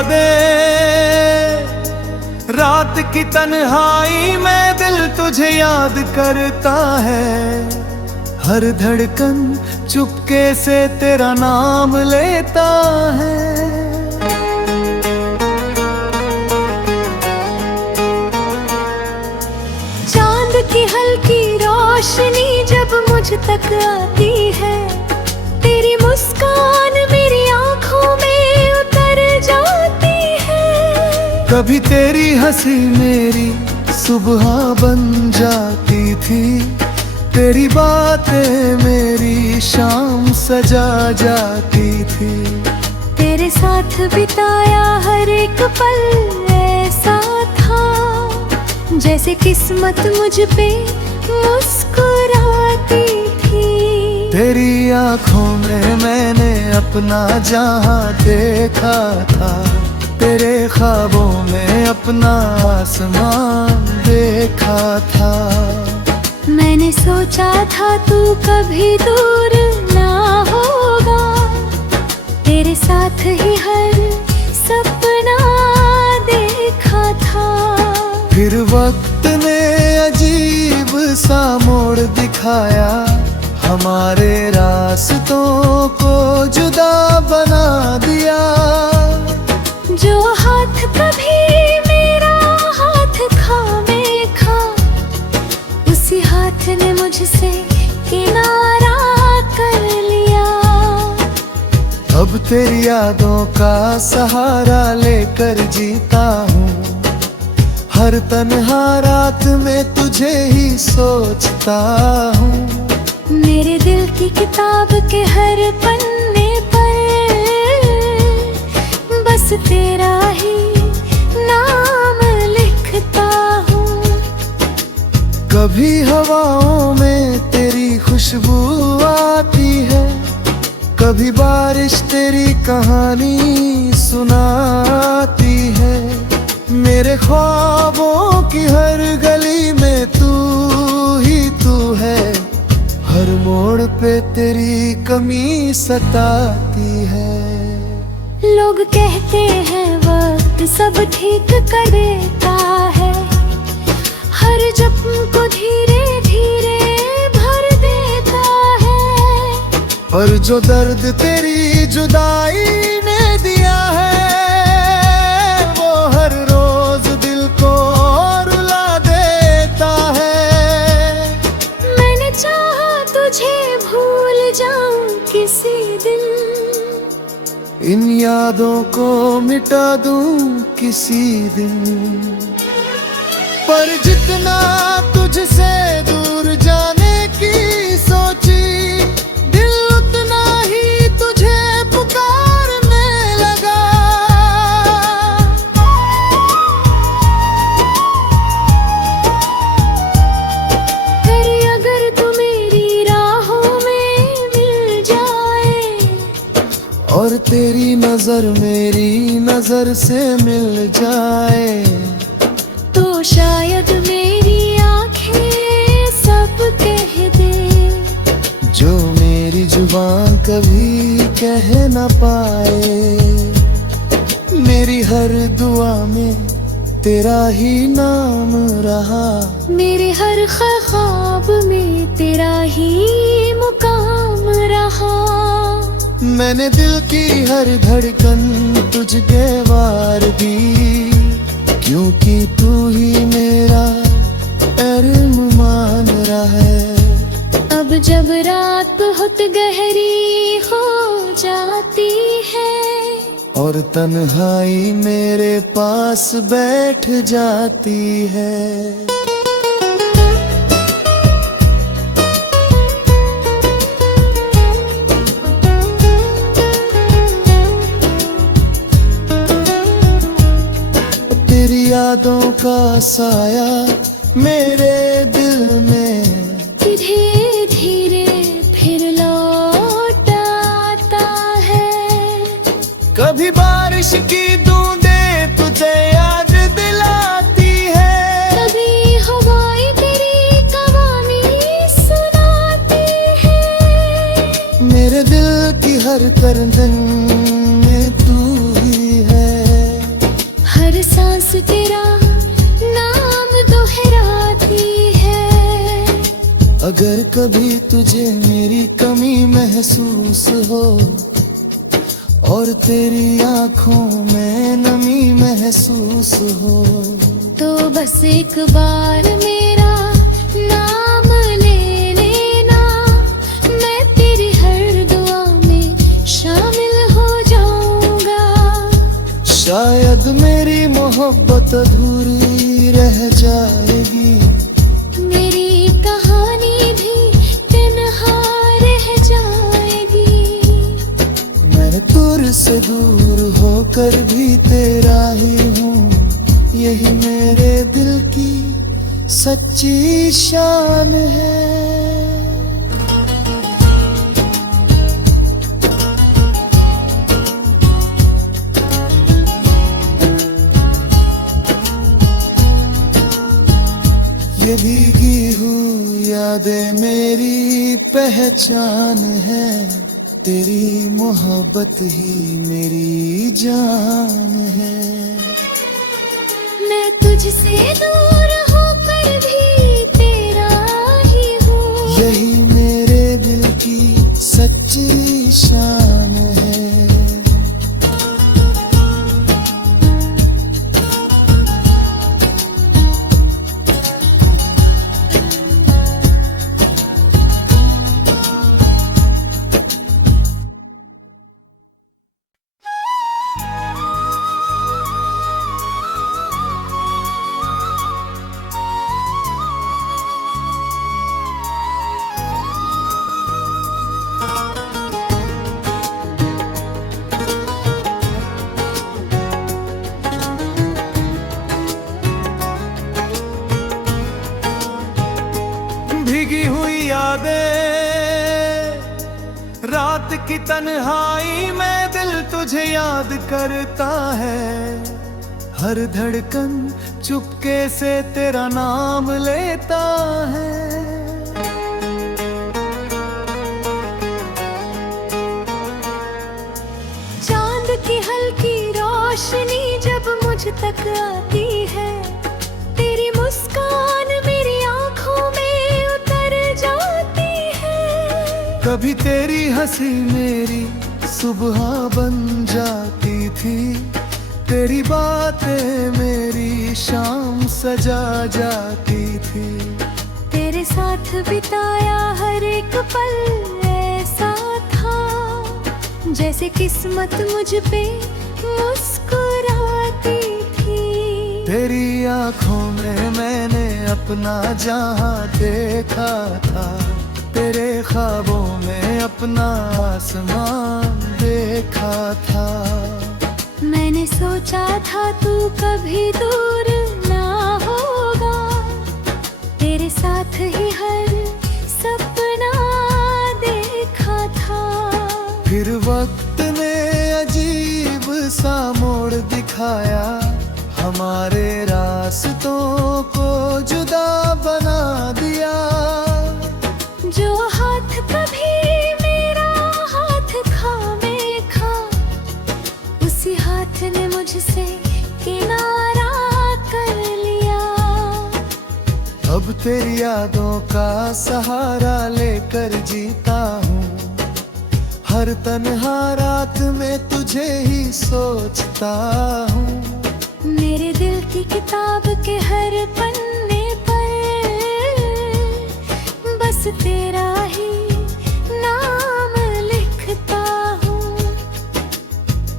यादें, रात की तन्हाई में दिल तुझे याद करता है। हर धड़कन चुपके से तेरा नाम लेता है। चांद की हल्की रोशनी जब मुझ तक आती है, तेरी मुस्कान मेरी आंखों में उतर जाती है। कभी तेरी हंसी मेरी सुबह बन जाती थी, तेरी बातें मेरी शाम सजा जाती थी। तेरे साथ बिताया हर एक पल ऐसा था, जैसे किस्मत मुझ पे मुस्कुराती थी। तेरी आंखों में मैंने अपना जहां देखा था, तेरे ख्वाबों में अपना आसमान देखा था। मैंने सोचा था तू कभी दूर ना होगा, तेरे साथ ही हर सपना देखा था। फिर वक्त ने अजीब सा मोड़ दिखाया, हमारे रास्तों को जुदा बना दिया। जो हाथ कभी मेरा हाथ थामे खा, उसी हाथ ने मुझसे किनारा कर लिया। अब तेरी यादों का सहारा लेकर जीता हूँ, हर तन्हा रात में तुझे ही सोचता हूँ। मेरे दिल की किताब के हर पन्ने पर बस तेरा ही नाम लिखता हूँ। कभी हवाओं में तेरी खुशबू आती है, कभी बारिश तेरी कहानी सुनाती है। मेरे ख्वाबों की हर गली में तू ही तू है, हर मोड़ पे तेरी कमी सताती है। लोग कहते हैं वक्त सब ठीक कर देता है, हर जख्म को धीरे धीरे भर देता है। पर जो दर्द तेरी जुदाई ने दिया है, वो हर रोज दिल को रुला देता है। मैंने चाहा तुझे भूल जाऊं किसी दिन, इन यादों को मिटा दूं किसी दिन। पर जितना तुझसे दूर जाने की सोची, दिल उतना ही तुझे पुकारने लगा। फिर अगर तू मेरी राहों में मिल जाए, और तेरी नजर मेरी नजर से मिल जाए, तो शायद मेरी आंखें सब कह दे जो मेरी जुबान कभी कह न पाए। मेरी हर दुआ में तेरा ही नाम रहा, मेरे हर ख्वाब में तेरा ही मुकाम रहा। मैंने दिल की हर धड़कन तुझके वार दी, क्योंकि तू ही मेरा अरमान रहा है। अब जब रात बहुत गहरी हो जाती है, और तन्हाई मेरे पास बैठ जाती है। तेरी यादों का साया मेरे दिल में धीरे धीरे फिर लौट आता है। कभी बारिश की बूंदें तुझे याद दिलाती है, कभी हवाएं तेरी कहानी सुनाती है। मेरे दिल की हर धड़कन में तू ही है। अगर कभी तुझे मेरी कमी महसूस हो और तेरी आंखों में नमी महसूस हो, तो बस एक बार मेरा नाम ले लेना, मैं तेरी हर दुआ में शामिल हो जाऊंगा। शायद मेरी मोहब्बत अधूरी रह जाएगी, मेरी कहानी भी तन्हा रह जाएगी। मैं तुझसे दूर होकर भी तेरा ही हूँ, यही मेरे दिल की सच्ची शान है। ये भीगी हुई यादें मेरी पहचान है, तेरी मोहब्बत ही मेरी जान है। मैं तुझसे दूर होकर भी तेरा ही हूँ, यही मेरे दिल की सच्ची शान है। भीगी हुई यादें, रात की तन्हाई में दिल तुझे याद करता है। हर धड़कन चुपके से तेरा नाम लेता है। चांद की हल्की रोशनी जब मुझ तक आती है, तेरी मुस्कान मेरी आंखों में उतर जाती है। कभी तेरी हंसी मेरी सुबह बन जाती थी, तेरी बातें मेरी शाम सजा जाती थी। तेरे साथ बिताया हर एक पल ऐसा था, जैसे किस्मत मुझ पे मुस्कुराती थी। तेरी आंखों में मैंने अपना जहां देखा था, तेरे ख्वाबों में अपना आसमान देखा था। मैंने सोचा था तू कभी दूर ना होगा, तेरे साथ ही हर सपना देखा था। फिर वक्त ने अजीब सा मोड़ दिखाया, हमारे रास्तों को जुदा बना दिया। जो हाथ कभी मेरा हाथ थामे खा, उसी हाथ ने मुझसे किनारा कर लिया। अब तेरी यादों का सहारा लेकर जीता हूँ, हर तन्हा रात में तुझे ही सोचता हूँ। मेरे दिल की किताब के हर पन्ने पर बस तेरा ही नाम लिखता हूँ।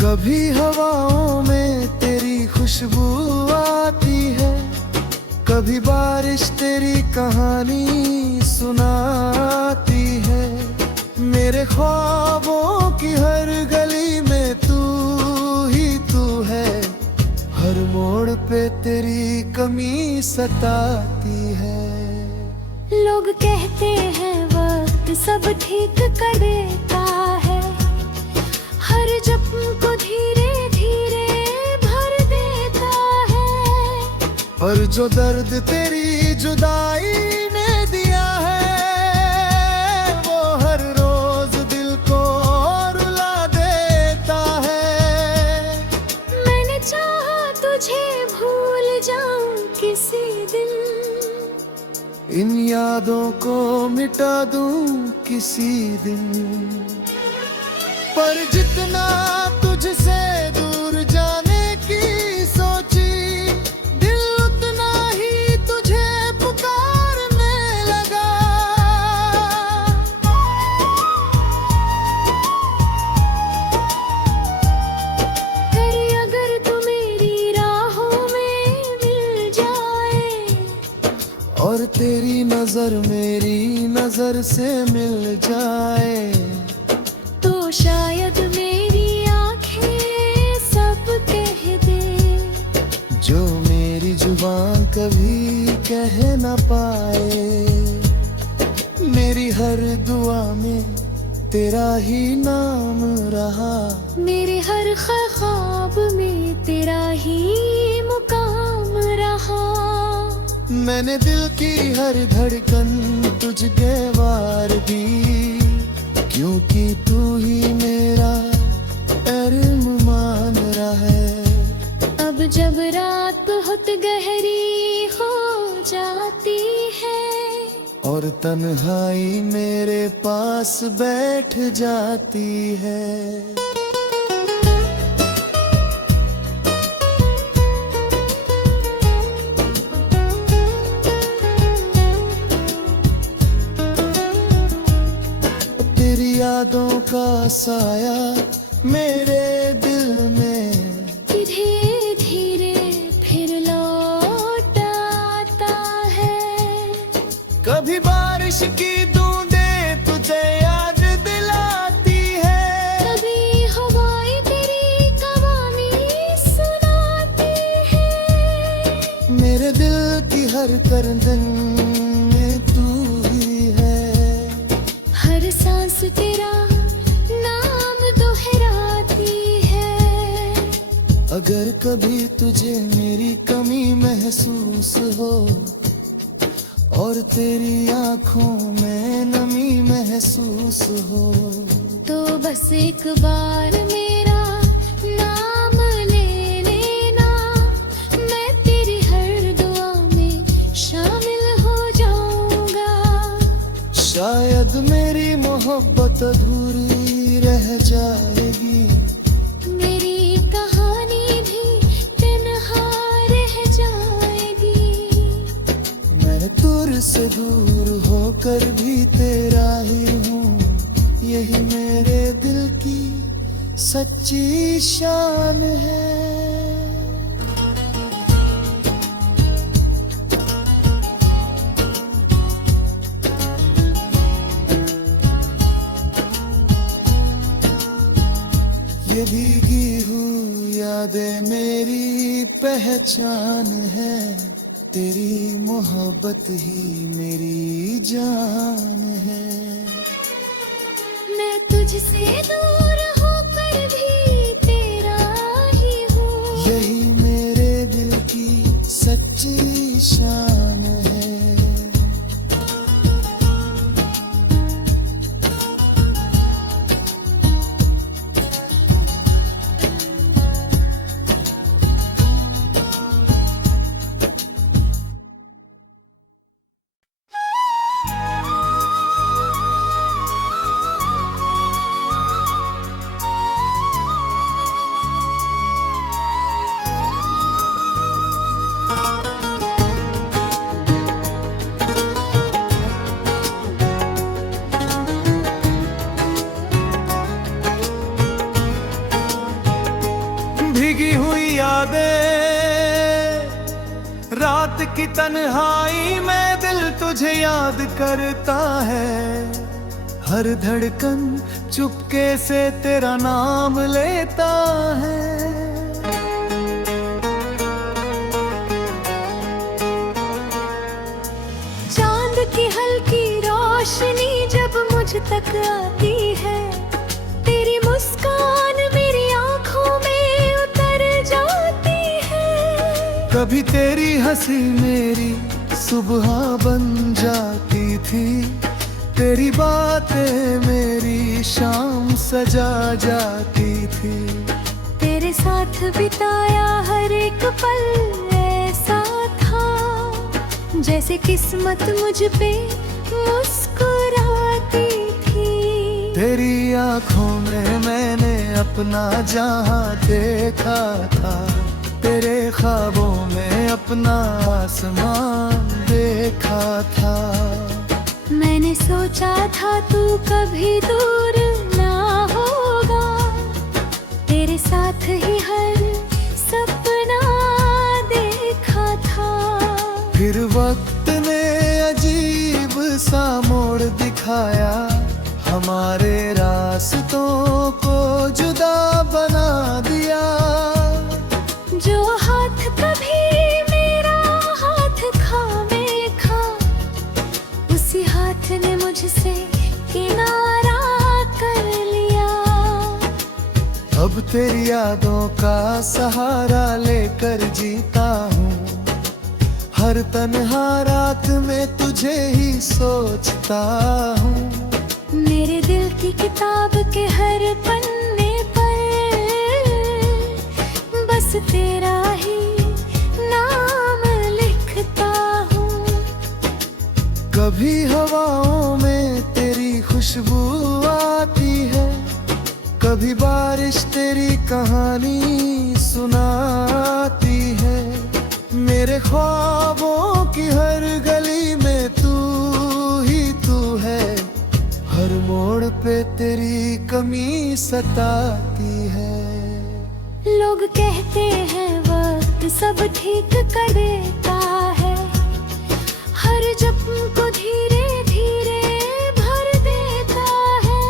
कभी हवाओं में तेरी खुशबू आती है, कभी बारिश तेरी कहानी सुनाती है। मेरे ख्वाबों की हर गली में तू ही तू है, हर मोड़ पे तेरी कमी सताती है। लोग कहते हैं वक्त सब ठीक कर देता है, हर जख्म को धीरे धीरे भर देता है। पर जो दर्द तेरी जुदाई ने दिया है, वो हर रोज दिल को रुला देता है। मैंने चाहा तुझे भूल जाऊं किसी दिन, इन यादों को मिटा दूं किसी दिन। पर जितना तुझसे दूर जाने की सोची, दिल उतना ही तुझे पुकारने लगा। कर अगर तू मेरी राहों में मिल जाए, और तेरी नजर मेरी नजर से मिल जाए, तो शायद मेरी आंखें सब कह दे जो मेरी जुबान कभी कह न पाए। मेरी हर दुआ में तेरा ही नाम रहा, मेरे हर ख्वाब में तेरा ही मुकाम रहा। मैंने दिल की हर धड़कन तुझे वार दी, क्योंकि तू ही मेरा अरमान रहा है। अब जब रात बहुत गहरी हो जाती है, और तन्हाई मेरे पास बैठ जाती है। तेरी यादों का साया मेरे दिल में धीरे धीरे फिर लौट आता है। कभी बारिश की बूंदें तुझे याद दिलाती है, कभी हवाएं तेरी कवाली सुनाती है। मेरे दिल की हर करदन में तू ही है। हर सांस तेरा नाम दोहराती है। अगर कभी तुझे मेरी कमी महसूस हो, और तेरी आंखों में नमी महसूस हो, तो बस एक बार मेरा नाम ले लेना। मैं तेरी हर दुआ में शामिल हो जाऊंगा। शायद मेरी मोहब्बत अधूरी रह जाएगी, मेरी कहानी भी तन्हा रह जाएगी। मैं तुझसे दूर होकर भी तेरा ही हूँ, यही मेरे दिल की सच्ची शान है। ये भीगी हुई यादें मेरी पहचान है, तेरी मोहब्बत ही मेरी जान है। मैं तुझसे दूर होकर भी तेरा ही हूँ, यही मेरे दिल की सच्ची शान है। भीगी हुई यादें, रात की तन्हाई में दिल तुझे याद करता है। हर धड़कन चुपके से तेरा नाम लेता है। चांद की हल्की रोशनी जब मुझ तक आती है, तेरी मुस्कान मेरी आंखों में उतर जाती है। कभी तेरी हंसी मेरी सुबह बन जाती थी, तेरी बातें मेरी शाम सजा जाती थी। तेरे साथ बिताया हर एक पल ऐसा था, जैसे किस्मत मुझ पे मुस्कुराती थी। तेरी आंखों में मैंने अपना जहां देखा था, तेरे ख्वाबों में अपना आसमान देखा था। मैंने सोचा था तू कभी दूर ना होगा, तेरे साथ ही हर सपना देखा था। फिर वक्त ने अजीब सा मोड़ दिखाया, हमारे रास्तों को जुदा बना दिया। जो हाथ कभी मेरा हाथ थामे खा, उसी हाथ ने मुझसे किनारा कर लिया। अब तेरी यादों का सहारा लेकर जीता हूँ, हर तन्हा रात में तुझे ही सोचता हूँ। मेरे दिल की किताब के हर पन्ने पर बस तेरा ही नाम लिखता हूँ। कभी हवाओं में तेरी खुशबू आती है, कभी बारिश तेरी कहानी सुनाती है। मेरे ख्वाबों की हर गली में तू ही तू है, हर मोड़ पे तेरी कमी सताती है। लोग कहते हैं वक्त सब ठीक कर देता है, हर जख्म को धीरे धीरे भर देता है।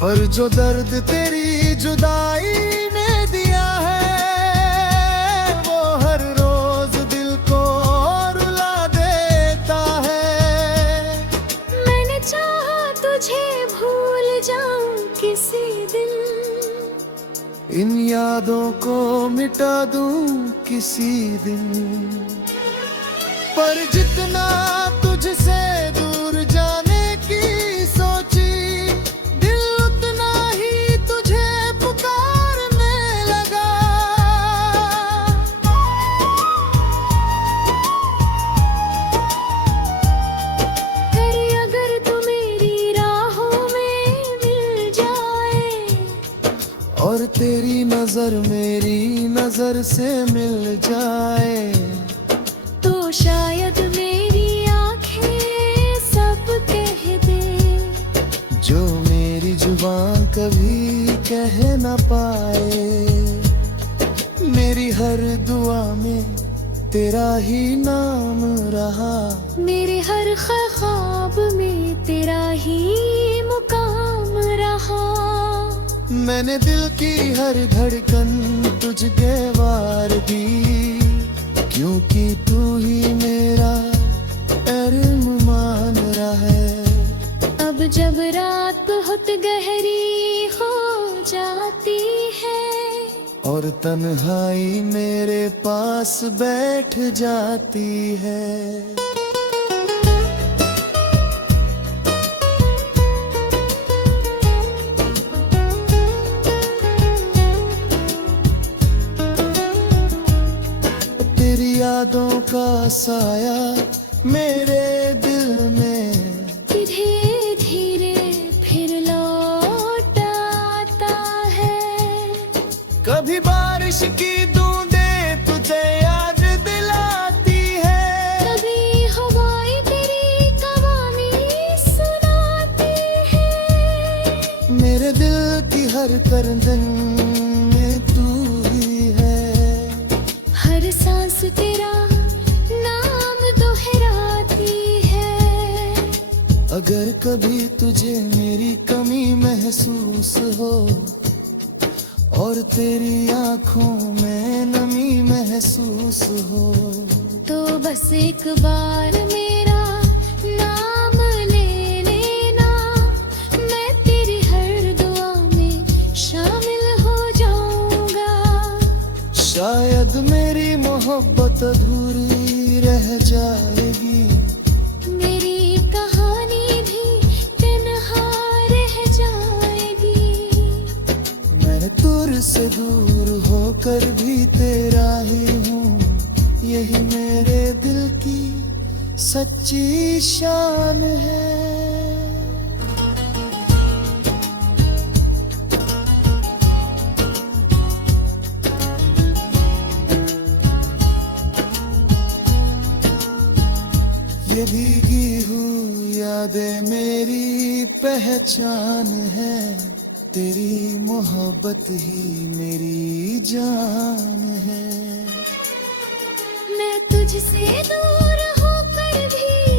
पर जो दर्द तेरी जुदाई ने दिया है, वो हर रोज दिल को रुला देता है। मैंने चाहा तुझे भूल जाऊं किसी दिन, इन यादों को मिटा दूं किसी दिन। पर जितना तुझसे दूर जाने की सोची, दिल उतना ही तुझे पुकारने लगा। फिर अगर तू मेरी राहों में मिल जाए, और तेरी नजर मेरी नजर से मिल जाए, तो शायद मेरी आंखें सब कह दे जो मेरी जुबान कभी कह न पाए। मेरी हर दुआ में तेरा ही नाम रहा, मेरे हर ख्वाब में तेरा ही मुकाम रहा। मैंने दिल की हर धड़कन तुझे वार दी, क्योंकि तू ही मेरा अरमान रहा है। अब जब रात बहुत गहरी हो जाती है, और तन्हाई मेरे पास बैठ जाती है। तेरी यादों का साया मेरे दिल में धीरे धीरे फिर लौट आता है। कभी बारिश की बूंदें तुझे याद दिलाती है, कभी हवाएं तेरी कहानी सुनाती है। मेरे दिल की हर करदन में तू ही है, हर सांस तेरा नाम दोहराती है। अगर कभी तुझे मेरी कमी महसूस हो, और तेरी आंखों में नमी महसूस हो, तो बस एक बार मेरा नाम ले लेना, मैं तेरी हर दुआ में शामिल हो जाऊंगा। शायद मेरी मोहब्बत अधूरी रह जाएगी, मेरी कहानी भी तन्हा रह जाएगी। मैं तुझसे दूर होकर भी तेरा ही हूँ, यही मेरे दिल की सच सच्ची शान है। ये भीगी हुई यादें मेरी पहचान है, तेरी मोहब्बत ही मेरी जान है। मैं तुझसे दूर होकर भी